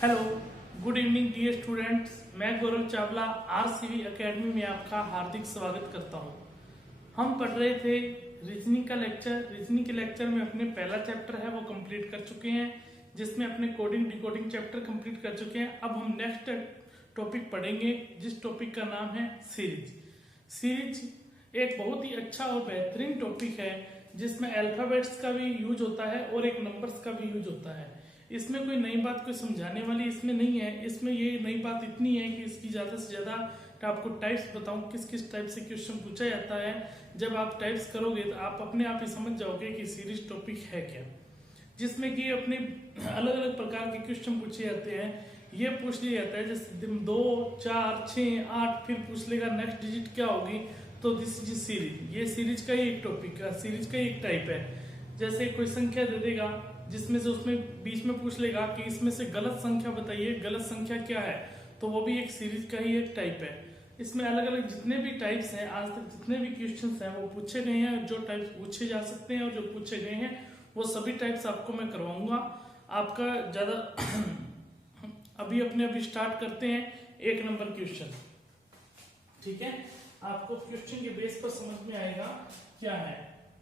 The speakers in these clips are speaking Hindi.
Hello, good evening dear students. मैं गौरव चावला आरसीवी एकेडमी में आपका हार्दिक स्वागत करता हूं। हम पढ़ रहे थे रीजनिंग का लेक्चर। रीजनिंग के लेक्चर में अपने पहला चैप्टर है वो कंप्लीट कर चुके हैं, जिसमें अपने कोडिंग डिकोडिंग चैप्टर कंप्लीट कर चुके हैं। अब हम नेक्स्ट टॉपिक पढ़ेंगे, जिस टॉपिक का नाम है सीरीज। सीरीज एक बहुत ही अच्छा और बेहतरीन टॉपिक है, जिसमें अल्फाबेट्स का भी यूज होता है और एक नंबर्स का भी यूज होता है। इसमें कोई नई बात कोई समझाने वाली इसमें नहीं है। इसमें ये नई बात इतनी है कि इसकी ज्यादा से ज्यादा आपको टाइप्स बताऊं, किस किस टाइप से क्वेश्चन पूछा जाता है। जब आप टाइप्स करोगे तो आप अपने आप ही समझ जाओगे कि सीरीज टॉपिक है क्या, जिसमें कि अपने अलग अलग प्रकार के क्वेश्चन पूछे जाते हैं। ये पूछ लिया जाता है जैसे 2, 4, 6, 8, फिर पूछ लेगा नेक्स्ट डिजिट क्या होगी, तो दिस इज सीरीज। ये सीरीज का ही एक टॉपिक का सीरीज का ही एक टाइप है। जैसे कोई संख्या दे देगा, जिसमें से उसमें बीच में पूछ लेगा कि इसमें से गलत संख्या बताइए, गलत संख्या क्या है, तो वो भी एक सीरीज का ही एक टाइप है। इसमें अलग अलग जितने भी टाइप्स हैं, आज तक जितने भी क्वेश्चंस हैं वो पूछे गए हैं। जो टाइप्स पूछे जा सकते हैं और जो पूछे गए हैं वो सभी टाइप्स आपको मैं करवाऊंगा। आपका ज्यादा अभी स्टार्ट करते हैं। 1 नंबर क्वेश्चन, ठीक है। आपको क्वेश्चन के बेस पर समझ में आएगा क्या है।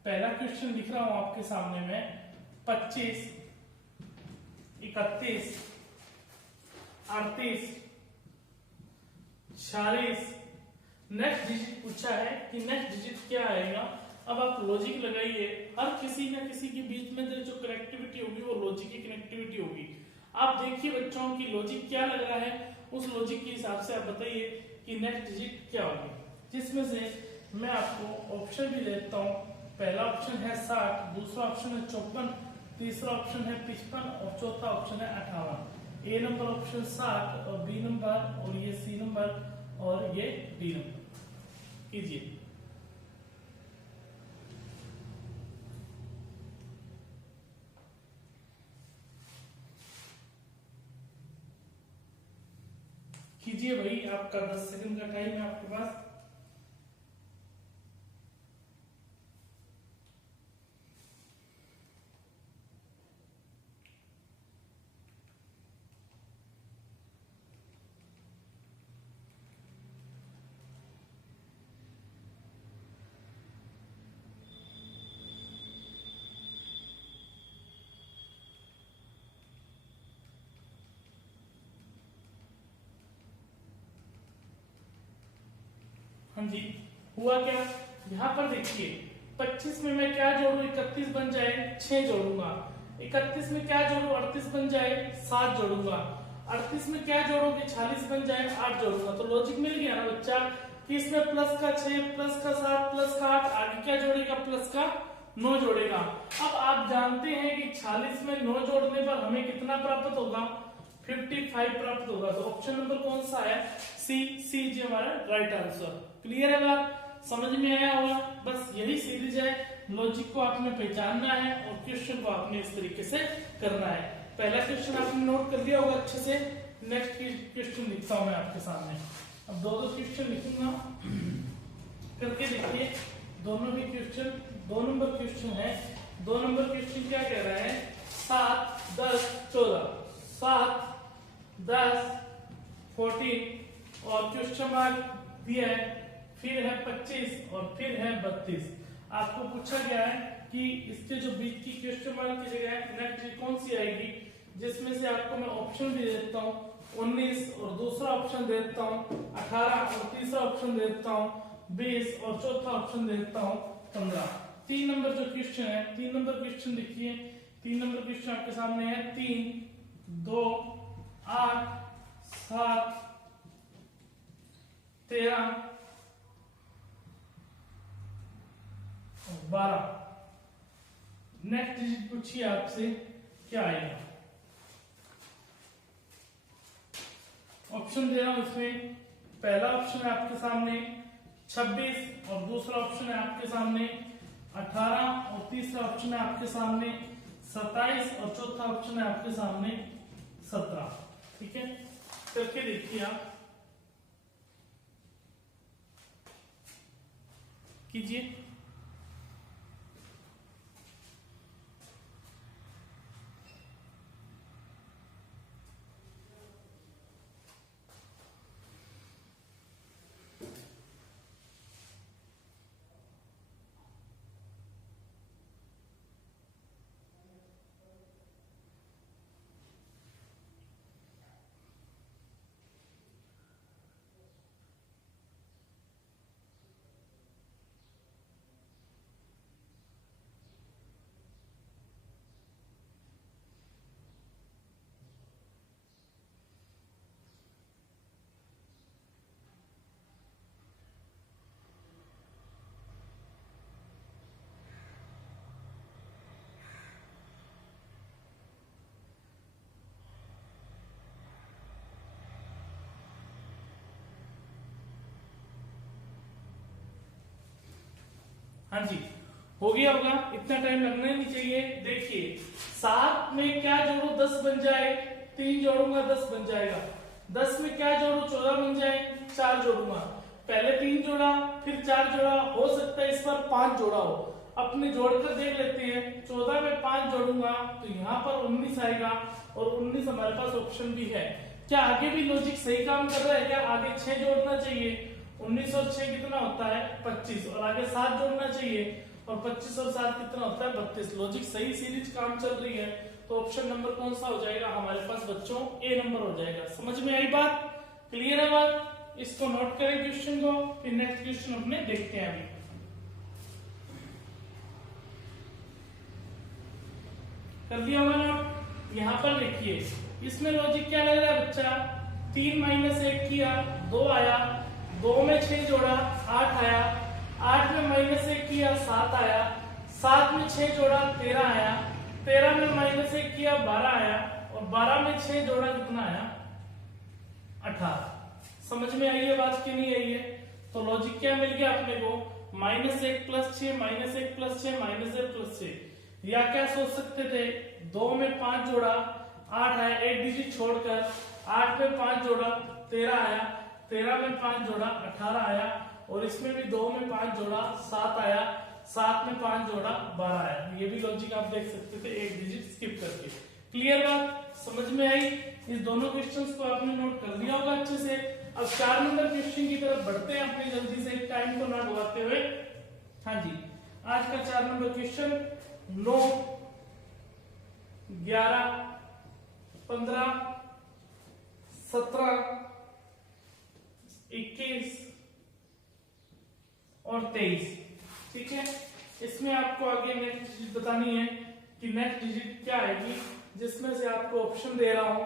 पहला क्वेश्चन लिख रहा हूं आपके सामने में 25, 31, 38, 46। नेक्स्ट डिजिट पूछा है कि नेक्स्ट डिजिट क्या आएगा। अब आप लॉजिक लगाइए। हर किसी ना किसी के बीच में जो कनेक्टिविटी होगी वो लॉजिक की कनेक्टिविटी होगी। आप देखिए बच्चों की लॉजिक क्या लग रहा है, उस लॉजिक के हिसाब से आप बताइए कि नेक्स्ट डिजिट क्या होगी। जिसमें से मैं आपको ऑप्शन भी देता हूं। पहला ऑप्शन है 60, दूसरा ऑप्शन है 54, तीसरा ऑप्शन है 55 और चौथा ऑप्शन है 58। ए नंबर ऑप्शन 60 और बी नंबर और ये सी नंबर और ये डी नंबर। कीजिए। कीजिए भाई, आपका 10 सेकंड का टाइम है आपके पास। हाँ जी, हुआ क्या। यहाँ पर देखिए 25 में मैं क्या जोड़ू, 31 बन जाए 6 जोड़ूंगा। 31 में क्या जोड़ू, 38 बन जाए 7 जोड़ूंगा। 38 में क्या जोड़ोगे, 46 बन जाए 8 जोड़ूंगा। तो लॉजिक मिल गया ना बच्चा कि इसमें प्लस का 6, प्लस का 7, प्लस का 8, आगे क्या जोड़ेगा, प्लस का 9 जोड़ेगा। अब आप जानते हैं कि 46 में 9 जोड़ने पर हमें कितना प्राप्त होगा, 55 प्राप्त होगा। तो ऑप्शन नंबर कौन सा है, सी। सी जी हमारा राइट आंसर। क्लियर है बात, समझ में आया होगा। बस यही सीरीज है। लॉजिक को आपने पहचानना है और क्वेश्चन को आपने इस तरीके से करना है। पहला क्वेश्चन आपने नोट कर लिया होगा अच्छे से। नेक्स्ट क्वेश्चन लिखता हूं मैं आपके सामने। अब दो क्वेश्चन लिखूंगा, करके देखिए। दोनों भी क्वेश्चन 2 नंबर क्वेश्चन है। 2 नंबर क्वेश्चन क्या कह रहा है, 7, 10, 14, 7, 10, 14 और क्वेश्चन मार्क दिया है, फिर है 25 और फिर है 32। आपको पूछा गया है कि इसके जो बीच की क्वेश्चन मार्क की जगह नेक्स्ट कौन सी आएगी, जिसमें से आपको मैं ऑप्शन भी देता हूँ 19 और दूसरा ऑप्शन देता हूँ 18 और तीसरा ऑप्शन देता हूँ 20 और चौथा ऑप्शन देता हूँ 15। 3 नंबर जो क्वेश्चन है, 3 नंबर क्वेश्चन देखिए। 3 नंबर क्वेश्चन आपके सामने है 3, 2, 8, 7, 13 और 12। नेक्स्ट डिजिट पूछिए आपसे क्या आएगा। ऑप्शन दे रहा हूं इसमें। पहला ऑप्शन है आपके सामने 26 और दूसरा ऑप्शन है आपके सामने 18 और तीसरा ऑप्शन है आपके सामने 27 और चौथा ऑप्शन है आपके सामने 17। ठीक है, करके देखिए आप, कीजिए। हाँ जी, हो गया होगा, इतना टाइम लगना ही नहीं चाहिए। देखिए 7 में क्या जोड़ू 10 बन जाए, 3 जोड़ूंगा 10 बन जाएगा। 10 में क्या जोड़ू 14 बन जाए, 4 जोड़ूंगा। पहले 3 जोड़ा फिर 4 जोड़ा, हो सकता है इस बार 5 जोड़ा हो। अपने जोड़कर देख लेते हैं। 14 में 5 जोड़ूंगा तो यहाँ पर 19 आएगा, और 19 हमारे पास ऑप्शन भी है। क्या आगे भी लॉजिक सही काम कर रहा है क्या? आगे 6 जोड़ना चाहिए, 19 और 6 कितना होता है 25, और आगे 7 जोड़ना चाहिए, और 25 और 7 कितना होता है 32। लॉजिक सही, सीरीज काम चल रही है, तो ऑप्शन नंबर कौन सा हो जाएगा हमारे पास बच्चों? ए नंबर हो जाएगा। समझ में आई बात? क्लियर है बात? इसको नोट करें क्वेश्चन को, फिर नेक्स्ट क्वेश्चन अपने देखते हैं। अभी कर दिया होगा नोट? यहाँ पर देखिए इसमें लॉजिक क्या लग रहा है बच्चा? 3 माइनस 1 किया 2 आया, 2 में 6 जोड़ा 8 आया, 8 में माइनस 1 किया 7 आया, 7 में 6 जोड़ा 13 आया, 13 में माइनस 1 किया 12 आया, और 12 में 6 जोड़ा कितना आया 18। समझ में आई है बात की नहीं आई है? तो लॉजिक क्या मिल गया अपने को? -1 + 6 -1 + 6 -1 + 6। या क्या सोच सकते थे? 2 में 5 जोड़ा 8 आया, एक डिजिट छोड़कर, 8 में 5 जोड़ा 13 आया, 13 में 5 जोड़ा 18 आया, और इसमें भी 2 में 5 जोड़ा 7 आया, 7 में 5 जोड़ा 12 आया। ये भी लॉजिक आप देख सकते थे एक डिजिट स्किप करके। क्लियर बात? समझ में आई? इस दोनों क्वेश्चंस को आपने नोट कर लिया होगा अच्छे से। अब 4 नंबर क्वेश्चन की तरफ बढ़ते हैं अपने जल्दी से, टाइम को ना गवाते हुए। हाँ जी, आज का 4 नंबर क्वेश्चन 9, 11, 15, 17, 21 और 23। ठीक है, इसमें आपको आगे नेक्स्ट डिजिट बतानी है कि नेक्स्ट डिजिट क्या आएगी, जिसमें से आपको ऑप्शन दे रहा हूं।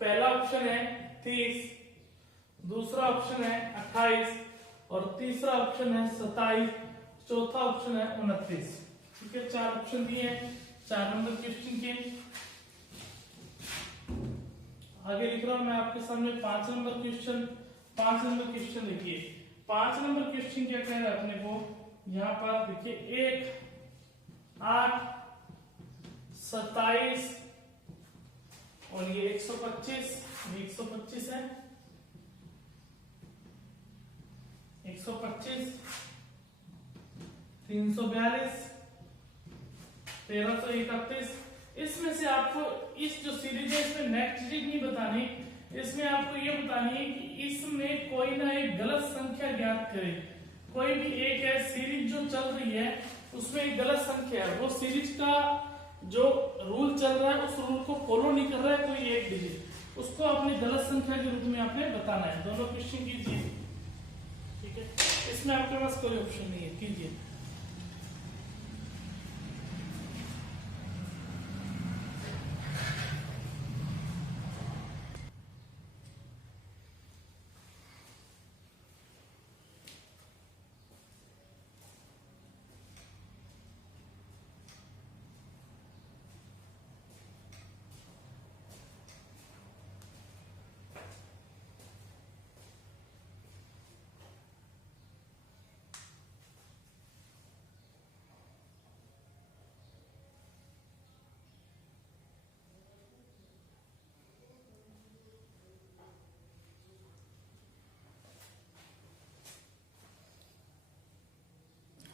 पहला ऑप्शन है 30, दूसरा ऑप्शन है 28, और तीसरा ऑप्शन है 27, चौथा ऑप्शन है 29। ठीक है, 4 ऑप्शन दिए हैं 4 नंबर क्वेश्चन के। आगे लिख रहा हूं मैं आपके सामने 5 नंबर क्वेश्चन। 5 नंबर क्वेश्चन देखिए, 5 नंबर क्वेश्चन क्या कह रहा है अपने को? यहाँ पर देखिए 1, 8, 27 और ये 125, ये 125 है, 125, 342, 1331। इसमें से आपको इस जो सीरीज है इसमें नेक्स्ट डिजिट नहीं बतानी, इसमें आपको ये बतानी है कि इसमें कोई ना एक गलत संख्या ज्ञात करे। कोई भी एक है सीरीज जो चल रही है उसमें एक गलत संख्या है, वो सीरीज का जो रूल चल रहा है उस रूल को फॉलो नहीं कर रहा है कोई एक डिजिट, उसको अपनी गलत संख्या के रूप में आपने बताना है। दोनों क्वेश्चन कीजिए। ठीक है, इसमें आपके पास कोई ऑप्शन नहीं है, कीजिए।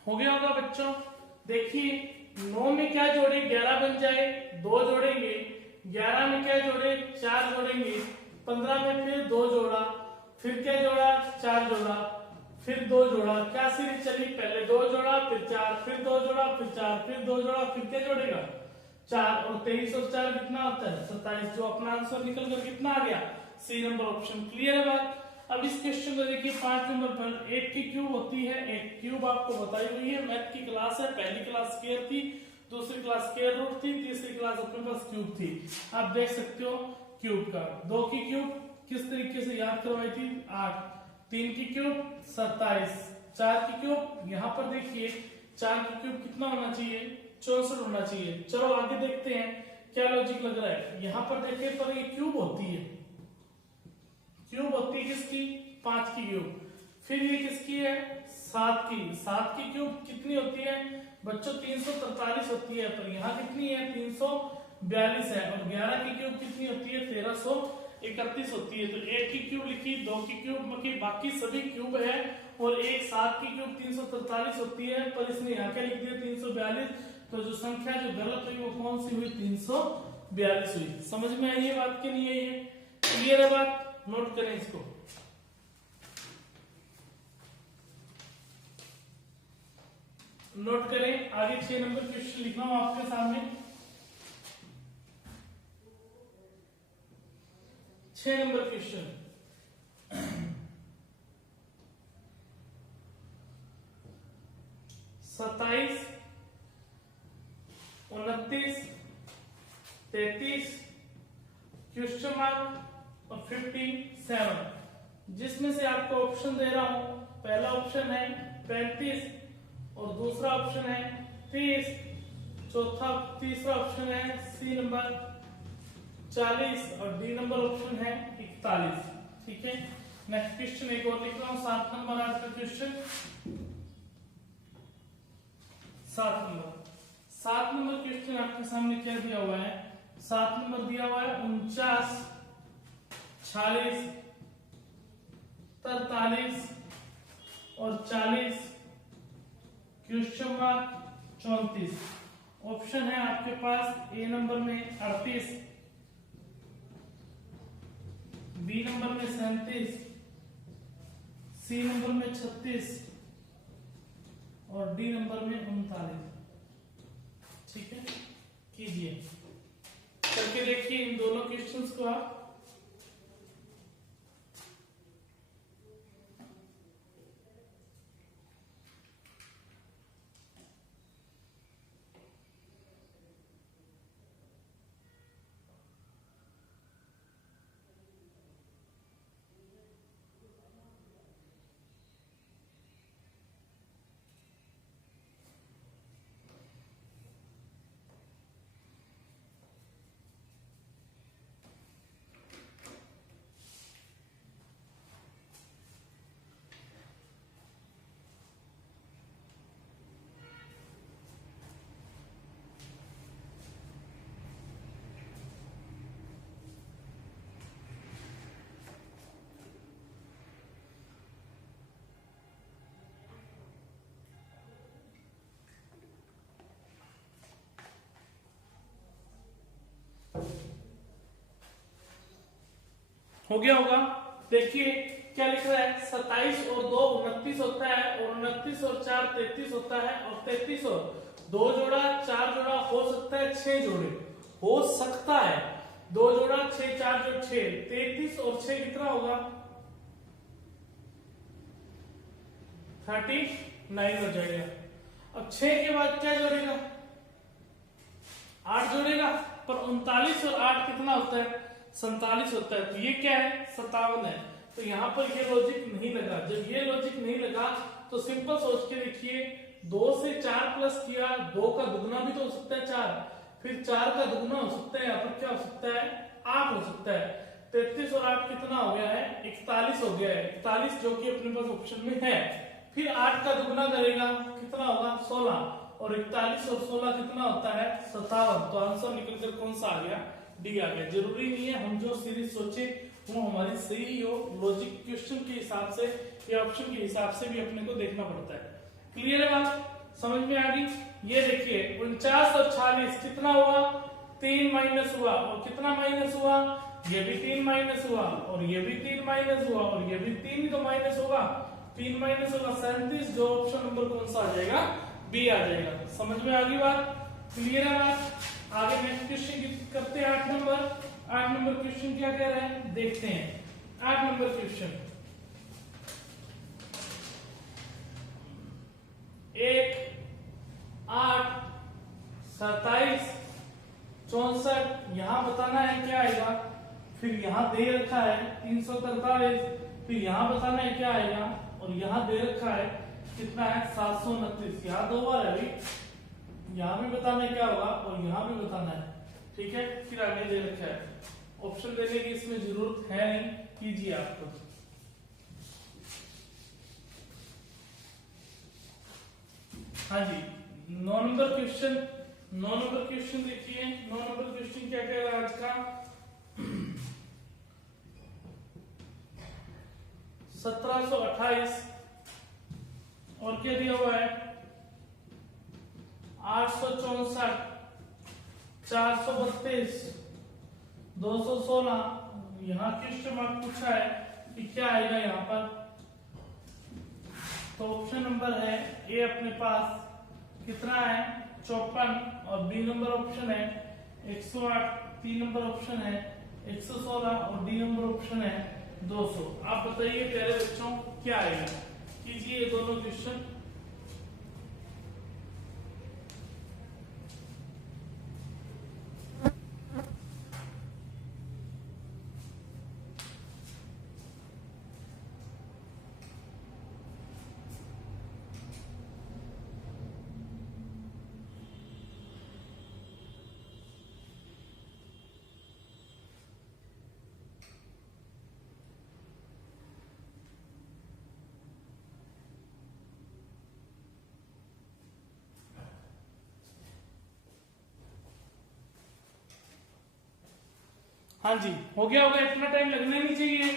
हो गया होगा बच्चों? देखिए 9 में क्या जोड़े 11 बन जाए, 2 जोड़ेंगे। 11 में क्या जोड़े 4 जोड़ेंगे। 15 में फिर 2 जोड़ा, फिर क्या जोड़ा 4 जोड़ा, फिर 2 जोड़ा। क्या सीरीज चली? पहले 2 जोड़ा फिर 4, फिर 2 जोड़ा फिर 4, फिर 2 जोड़ा, फिर क्या जोड़ेगा 4, और 23 और 4 कितना होता है 27। जो अपना आंसर निकल कर कितना आ गया? सी नंबर ऑप्शन। क्लियर है बात? अब इस क्वेश्चन को देखिए 5 नंबर पर 8 की क्यूब होती है। 8 क्यूब आपको बताई हुई है, मैथ की क्लास है। पहली क्लास स्क्वायर थी, दूसरी क्लास स्क्वायर रूट थी, तीसरी क्लास अपने पास क्यूब थी। आप देख सकते हो क्यूब का 2 की क्यूब किस तरीके से याद करवाई थी 8, 3 की क्यूब 27, 4 की क्यूब यहाँ पर देखिए 4 की क्यूब कितना होना चाहिए 64 होना चाहिए। चलो आगे देखते हैं क्या लॉजिक लग रहा है। यहाँ पर देखिए पर ये क्यूब होती है, क्यूब होती है किसकी 5 की क्यूब। फिर ये किसकी है, 7 की। 7 की क्यूब कितनी होती है बच्चों, 343 होती है, पर यहाँ कितनी है 342 है। और 11 की क्यूब कितनी होती है 1331 होती है। तो 1 की क्यूब लिखी, 2 की क्यूब लिखी, बाकी सभी क्यूब है। और एक 7 की क्यूब 343 होती है, पर इसने यहाँ क्या लिख दिया 342। तो जो संख्या जो गलत हुई वो कौन सी हुई, 342 हुई। समझ में आई ये बात कि नहीं आई है, क्लियर है बात, नोट करें इसको। नोट करें, आगे 6 नंबर क्वेश्चन लिखा हूं आपके सामने। 6 नंबर क्वेश्चन, सत्ताईस, 29, 33, क्वेश्चन मार्क और 57, जिसमें से आपको ऑप्शन दे रहा हूं। पहला ऑप्शन है 35 और दूसरा ऑप्शन है 30, तीसरा ऑप्शन है सी नंबर 40 और डी नंबर ऑप्शन है 41। ठीक है, नेक्स्ट क्वेश्चन एक और लिख रहा हूं, 7 नंबर आज का क्वेश्चन। 7 नंबर क्वेश्चन आपके सामने क्या दिया हुआ है, 7 नंबर दिया हुआ है 49, 46, 43 और 40, क्वेश्चन मार्क 34। ऑप्शन है आपके पास ए नंबर में 38, बी नंबर में 37, सी नंबर में 36 और डी नंबर में 39। ठीक है, कीजिए, करके देखिए इन दोनों क्वेश्चंस को आप। हो गया होगा, देखिए क्या लिख रहा है, 27 और 2 29 होता है, और 29 और 4 33 होता है, और 33 और 2 जोड़ा 4 जोड़ा हो सकता है 6 जोड़े हो सकता है, 2 जोड़ा 6 4 जोड़ 6, 33 और 6 कितना होगा 39 हो जाएगा। अब 6 के बाद क्या जोड़ेगा, 8 जोड़ेगा, पर 39 और 8 कितना होता है 47 होता है, तो ये क्या है 57 है। तो यहाँ पर ये लॉजिक नहीं लगा। जब ये लॉजिक नहीं लगा तो सिंपल सोच के देखिए, 2 से 4 प्लस किया, 2 का दुगना भी तो हो सकता है 4, फिर 4 का दुगना हो सकता है, यहाँ पर क्या हो सकता है 8 हो सकता है। 33 और 8 कितना हो गया है 41 हो गया है, 41 जो कि अपने पास ऑप्शन में है। फिर 8 का दुगना करेगा कितना होगा 16, और 41 और 16 कितना होता है 57। तो आंसर निकलकर कौन सा आ गया, डी आ गया। जरूरी नहीं है हम जो सीरीज सोचे वो हमारी सही हो, लॉजिक क्वेश्चन के हिसाब से या ऑप्शन के हिसाब से भी अपने को देखना पड़ता है। क्लियर है बात, समझ में आ गई। ये देखिए 49 और 46 कितना हुआ 3 माइनस हुआ, और कितना माइनस हुआ, ये भी 3 माइनस हुआ, और ये भी 3 माइनस हुआ, और ये भी 3 ही तो माइनस होगा, 3 माइनस होगा 37, जो ऑप्शन नंबर कौन सा आ जाएगा, बी आ जाएगा। समझ में आ गई बात, क्लियर है बात। आगे नेक्स्ट क्वेश्चन करते हैं 8 नंबर। 8 नंबर क्वेश्चन क्या कह रहे हैं देखते हैं। 8 नंबर क्वेश्चन, 1 8 27 64, यहां बताना है क्या आएगा, फिर यहां दे रखा है 343, फिर यहां बताना है क्या आएगा, और यहां दे रखा है कितना है 729, यहां 2 बार है अभी, यहां भी बताना है क्या होगा और यहां भी बताना है। ठीक है, फिर आगे दे रखा है, ऑप्शन देने की इसमें जरूरत है नहीं, कीजिए आपको। हाँ जी, 9 नंबर क्वेश्चन। 9 नंबर क्वेश्चन देखिए, 9 नंबर क्वेश्चन क्या कह रहा है आज का। 1728 और क्या दिया हुआ है, 864, 432, 216। यहाँ क्वेश्चन मार्क पूछा है कि क्या आएगा यहाँ पर। तो ऑप्शन नंबर है ए अपने पास कितना है 54, और बी नंबर ऑप्शन है 108, 3 नंबर ऑप्शन है 116 और डी नंबर ऑप्शन है 200। आप बताइए प्यारे बच्चों क्या आएगा, कीजिए ये दोनों क्वेश्चन। हाँ जी, हो गया होगा, इतना टाइम लगना नहीं चाहिए।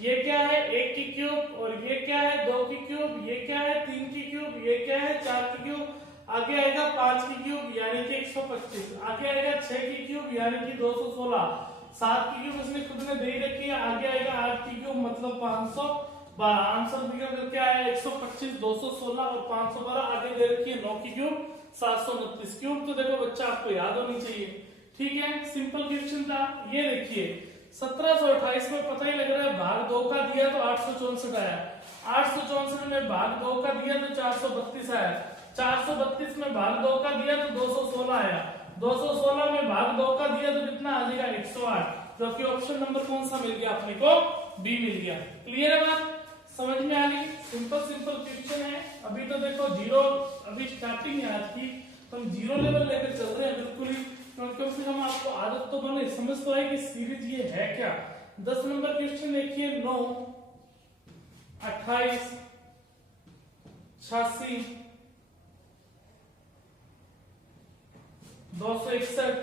ये क्या है 1 की क्यूब, और ये क्या है 2 की क्यूब, ये क्या है 3 की क्यूब, ये क्या है 4 की क्यूब, आगे आएगा 5 की क्यूब यानी कि 125, आगे आएगा 6 की क्यूब यानी कि 216, 7 की क्यूब इसने खुद ने दे ही रखी है, आगे आएगा 8 की क्यूब मतलब 512। आंसर निकल क्या है 125, 216 और 512। आगे दे रखी है 9 की क्यूब 729। क्यूब तो देखो बच्चा आपको याद होनी चाहिए, ठीक है, सिंपल क्वेश्चन था। ये देखिए 1728 में पता ही लग रहा है भाग 2 का दिया तो 864 आया, 864 में भाग 2 का दिया तो 432 आया, 432 में भाग 2 का दिया तो 216 आया, 216 में भाग 2 का दिया तो कितना आ जाएगा 108, जो कि ऑप्शन नंबर कौन सा मिल गया अपने को, बी मिल गया। क्लियर है बात, समझ में आ गई। सिंपल सिंपल क्वेश्चन है। अभी तो देखो जीरो, अभी स्टार्टिंग है आज की, तो हम जीरो लेवल लेकर चल रहे हैं बिल्कुल ही, कम से कम आपको आदत तो बने, समझ तो आए कि सीरीज ये है क्या। 10 नंबर क्वेश्चन देखिए, 9, 28, 86, 261,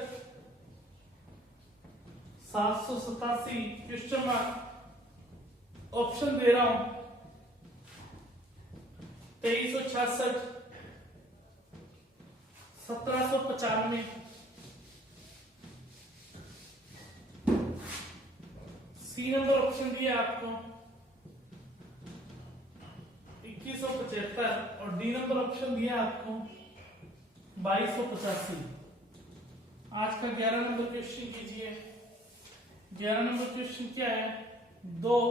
787, क्वेश्चन मार्क, ऑप्शन दे रहा हूं 2366, 1795, सी नंबर ऑप्शन दिया आपको 2175, और डी नंबर ऑप्शन दिया आपको 2285। आज का 11 नंबर क्वेश्चन कीजिए। 11 नंबर क्वेश्चन क्या है, 2,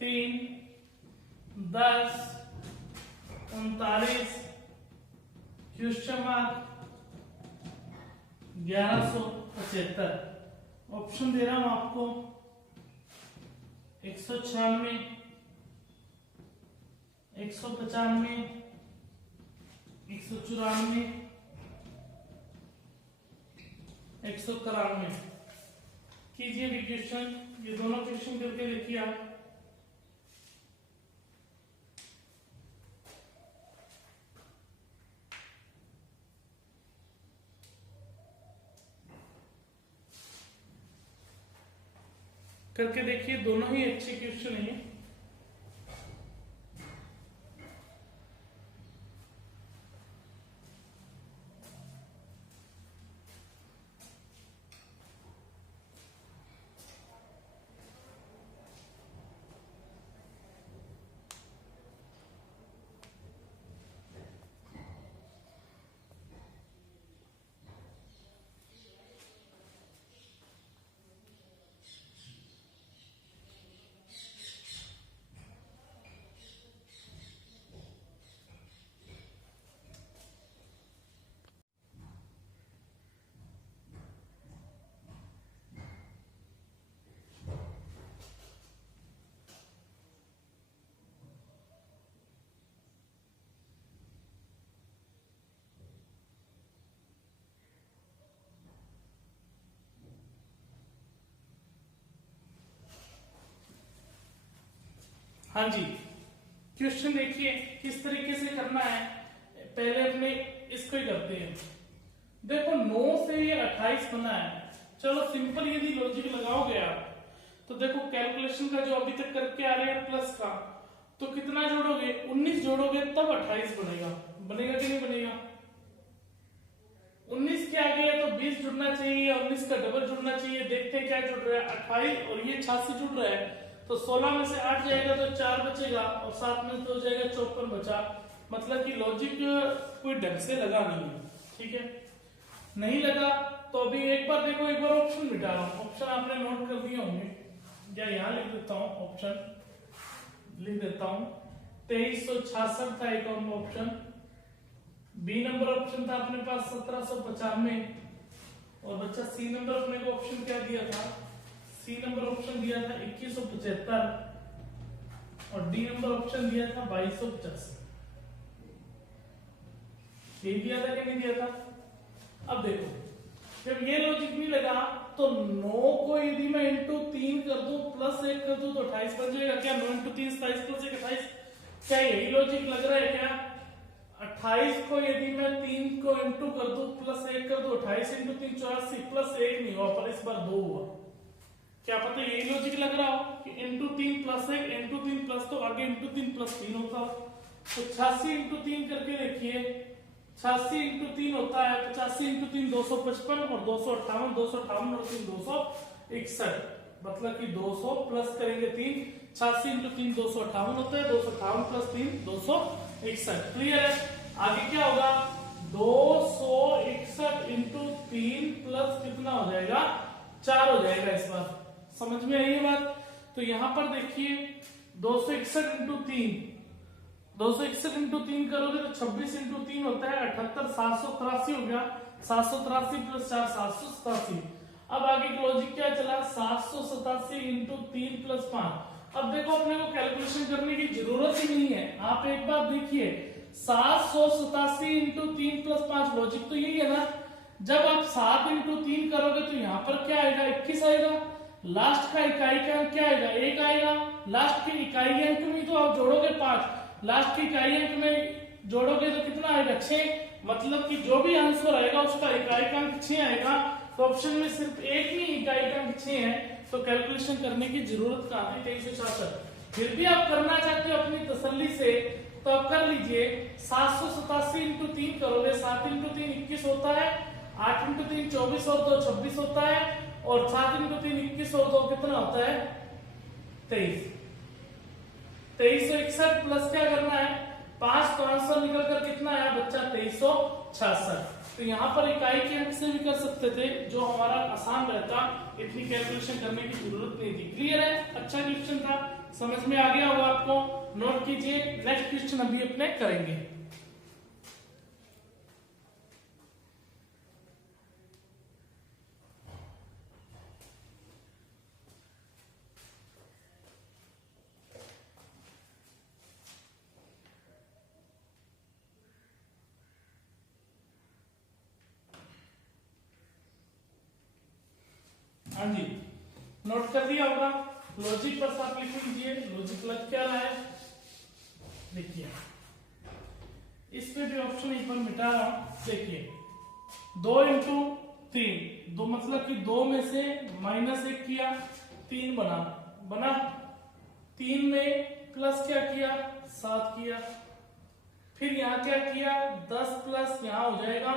3, 10, 39, क्वेश्चन मार्क 1175। ऑप्शन दे रहा हूं आपको 196, 195, 194, 193। कीजिए भी क्वेश्चन, ये दोनों क्वेश्चन करके देखिए आप। करके देखिए, दोनों ही अच्छे क्वेश्चन हैं। हाँ जी, क्वेश्चन देखिए किस तरीके से करना है। पहले अपने इसको ही करते हैं। देखो 9 से ये 28 बना है। चलो सिंपल यदि लॉजिक लगाओगे आप तो देखो कैलकुलेशन का जो अभी तक करके आ रहे हैं प्लस का, तो कितना जोड़ोगे, 19 जोड़ोगे तब 28 बनेगा। बनेगा कि नहीं बनेगा? 19 के आगे है तो 20 जुड़ना चाहिए या 19 का डबल जुड़ना चाहिए। देखते हैं क्या जुड़ रहा है, 28 और ये 86 जुड़ रहा है, तो 16 में से 8 जाएगा तो 4 बचेगा और 7 में तो हो जाएगा 54 बचा। मतलब कि लॉजिक कोई ढंग से लगा नहीं है। ठीक है, नहीं लगा तो अभी एक बार देखो, एक बार ऑप्शन मिटा रहा हूं। ऑप्शन आपने नोट कर दिए होंगे, या यहां लिख देता हूं, ऑप्शन लिख देता हूं। 2366 था एक ऑप्शन, बी नंबर ऑप्शन था अपने पास 1795 और बच्चा सी नंबर अपने को ऑप्शन क्या दिया था, सी नंबर ऑप्शन दिया था 2175 और डी नंबर ऑप्शन दिया था 2285। ये दिया था कि नहीं दिया था? अब देखो जब ये लॉजिक नहीं लगा तो 9 को यदि मैं इंटू 3 कर दूं प्लस 1 कर दूं तो 28 बन जाएगा क्या? 9 इंटू 3 27 प्लस 1 28। क्या यही लॉजिक लग रहा है क्या? 28 को यदि मैं 3 को इंटू कर दूं प्लस 1 कर दूं, 28 इंटू 3 84 प्लस 1 नहीं हुआ पर इस बार 2 हुआ। क्या पता यही लॉजिक लग रहा हो कि इंटू 3 प्लस 1 इंटू 3 प्लस, तो आगे इंटू 3 प्लस 3 होता हो। तो 86 इंटू 3 करके देखिए, 86 इंटू 3 होता है 85 इंटू 3 255 और 258, 258 और 3 261, मतलब कि 200 प्लस करेंगे 3, 86 इंटू 3 258 होता है, 258 प्लस 3 261। क्लियर है? आगे क्या होगा, 261 इंटू 3 प्लस कितना हो जाएगा, 4 हो जाएगा। इस बार समझ में आई है बात? तो यहां पर देखिए 261 इंटू 3, 261 इंटू 3 करोगे तो 26 इंटू 3 होता है 78, 783 हो गया, 783 प्लस 4 787। अब आगे की लॉजिक क्या चला, 787 इंटू 3 प्लस 5। अब देखो अपने को कैलकुलेशन करने की जरूरत ही नहीं है। आप एक बार देखिए 787 इंटू 3 प्लस 5, लॉजिक तो यही है ना। जब आप 7 इंटू 3 करोगे तो यहाँ पर क्या आएगा, 21 आएगा। लास्ट का इकाई का अंक क्या आएगा, 1 आएगा। लास्ट के इकाई अंक में तो आप जोड़ोगे 5, लास्ट की इकाई अंक में जोड़ोगे तो कितना आएगा, 6। मतलब कि जो भी आंसर आएगा उसका इकाई का अंक 6 आएगा। तो ऑप्शन में सिर्फ एक ही इकाई का अंक 6 है, तो कैलकुलेशन करने की जरूरत कहां है, 2366। फिर भी आप करना चाहते हो अपनी तसल्ली से तो आप कर लीजिए। 787 इंटू 3 करोगे, 7 इंटू 3 21 होता है, 8 इंटू 3 24 और 2 26 होता है, और 7 इंटू 3 21 और 2 कितना होता है, 23। 2361 प्लस क्या करना है, 5 तो आंसर निकल कर कितना आया बच्चा, 2366। तो यहाँ पर इकाई के अंक से भी कर सकते थे, जो हमारा आसान रहता, इतनी कैलकुलेशन करने की जरूरत नहीं थी। क्लियर है? अच्छा क्वेश्चन था, समझ में आ गया होगा आपको। नोट कीजिए, नेक्स्ट क्वेश्चन अभी अपने करेंगे। हाँ जी, नोट कर दिया होगा। लॉजिक पर आप लिख लीजिए, लॉजिक लग क्या रहा है, देखिए इस पे भी ऑप्शन एक बार मिटा रहा हूं। देखिए 2 इंटू 3, 2 मतलब कि 2 में से -1 किया, 3 बना 3 में प्लस क्या किया, 7 किया। फिर यहाँ क्या किया, 10 प्लस यहाँ हो जाएगा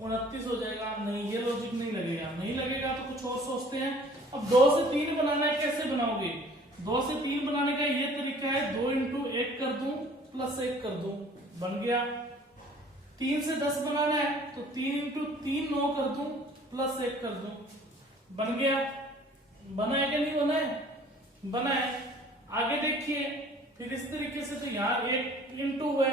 29 हो जाएगा। नहीं, ये लॉजिक नहीं लगेगा। नहीं लगेगा तो कुछ और सोचते हैं। अब 2 से 3 बनाना है, कैसे बनाओगे? 2 से 3 बनाने का ये तरीका है, 2 इंटू 1 कर दूं प्लस 1 कर दूं, बन गया। 3 से 10 बनाना है तो 3 इंटू 3 9 कर दूं प्लस 1 कर दूं, बन गया। बना है कि नहीं बना है? बना है। आगे देखिए फिर इस तरीके से, तो यहाँ 1 इंटू हुआ,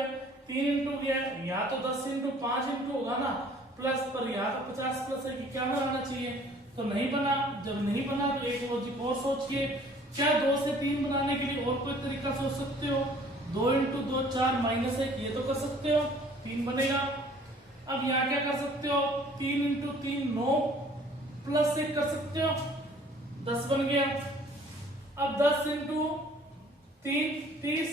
3 इंटू गया, यहाँ तो 10 इंटू 5 इंटू होगा ना, प्लस पर यहाँ तो 50 प्लस है कि क्या बनाना चाहिए, तो नहीं बना। जब नहीं बना तो एक लॉजिक और सोचिए, क्या 2 से 3 बनाने के लिए और कोई तरीका सोच सकते हो? 2 इंटू 2 4 -1, ये तो कर सकते हो, 3 बनेगा। अब यहाँ क्या कर सकते हो, 3 इंटू 3 9 प्लस 1 कर सकते हो, 10 बन गया। अब 10 इंटू 3 30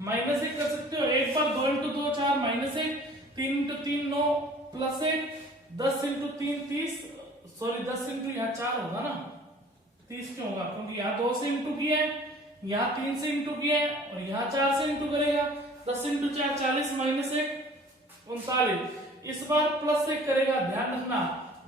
-1 कर सकते हो। एक बार 2 into 2 4 -1, 3 into 3 9 plus 1, 10 into 3 30, sorry 10 into यहाँ 4 होगा ना, 30 क्यों होगा, क्योंकि यहाँ 2 से इंटू किया है, यहाँ 3 से इंटू किया है और यहाँ 4 से इंटू करेगा। 10 इंटू 4 40 माइनस 1 39। इस बार प्लस 1 करेगा, ध्यान रखना,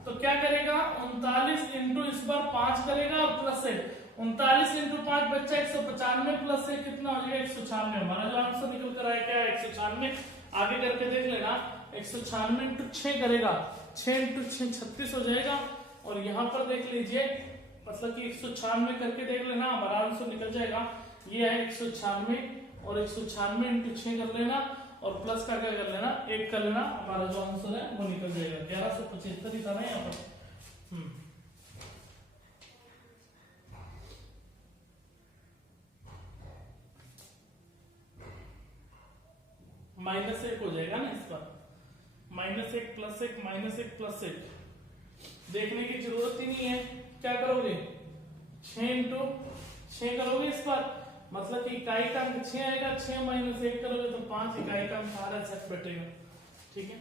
तो क्या करेगा 39 इंटू इस बार 5 करेगा और प्लस 1, 39 इंटू 5 बच्चा 195 प्लस 1 कितना हो जाएगा 196। हमारा जो आंसर निकल कर आया क्या 196। आगे करके देख लेना, 196 इंटू 6 करेगा, 6 इंटू 6 36 हो जाएगा। और यहाँ पर देख लीजिए, मतलब कि 196 करके देख लेना, हमारा आंसर निकल जाएगा। ये है 196 और 196 इंटू 6 कर लेना और प्लस का क्या कर लेना 1 कर लेना, हमारा जो आंसर है वो निकल जाएगा। 1175 ही था ना यहाँ पर। माइनस 1 हो जाएगा ना इस बार, -1 प्लस 1 -1 प्लस 1 देखने की जरूरत ही नहीं है। क्या करोगे 6 इंटू 6 करोगे इस बार, मतलब कि इकाई का अंक 6 आएगा, 6 माइनस 1 करोगे तो 5 इकाई का अंक सारा सेट बैठेगा। ठीक है,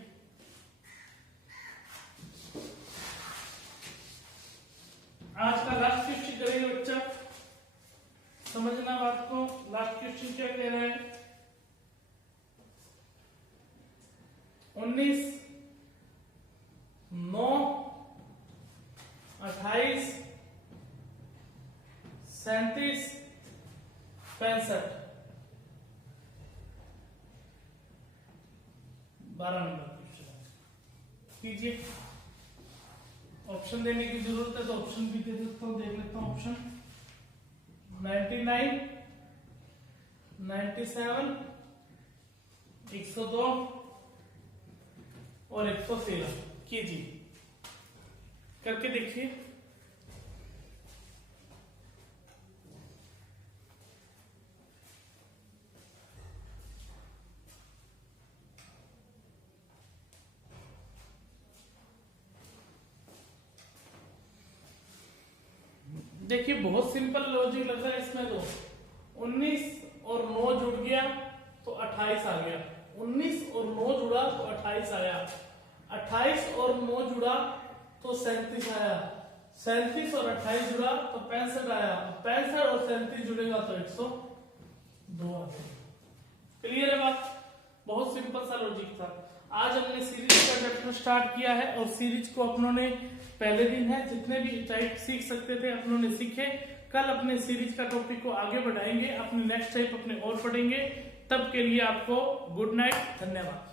आज का लास्ट क्वेश्चन करेंगे बच्चा, समझना बात को। लास्ट क्वेश्चन क्या कह रहा है, 19 9 28 37 65 12 नंबर क्वेश्चन कीजिए। ऑप्शन देने की जरूरत है तो ऑप्शन भी दे देता हूं, देख लेता हूं ऑप्शन। 99 97 102 और 113 कीजिए, करके देखिए। देखिए बहुत सिंपल लॉजिक लग रहा है इसमें, तो 19 और 9 जुड़ गया तो 28 आ गया, 19 और 9 जुड़ा तो 28 आया, 28 और 9 जुड़ा तो 37 आया, 37 और 28 जुड़ा तो 65 आया, 65 और 37 जुड़ेगा तो 102 आ गया। क्लियर है बात, बहुत सिंपल सा लॉजिक था। आज हमने सीरीज का चैप्टर स्टार्ट किया है और सीरीज को अपनों ने पहले दिन है, जितने भी टाइप सीख सकते थे अपनों ने सीखे। कल अपने सीरीज का टॉपिक को आगे बढ़ाएंगे, अपने नेक्स्ट टाइप अपने और पढ़ेंगे। तब के लिए आपको गुड नाइट, धन्यवाद।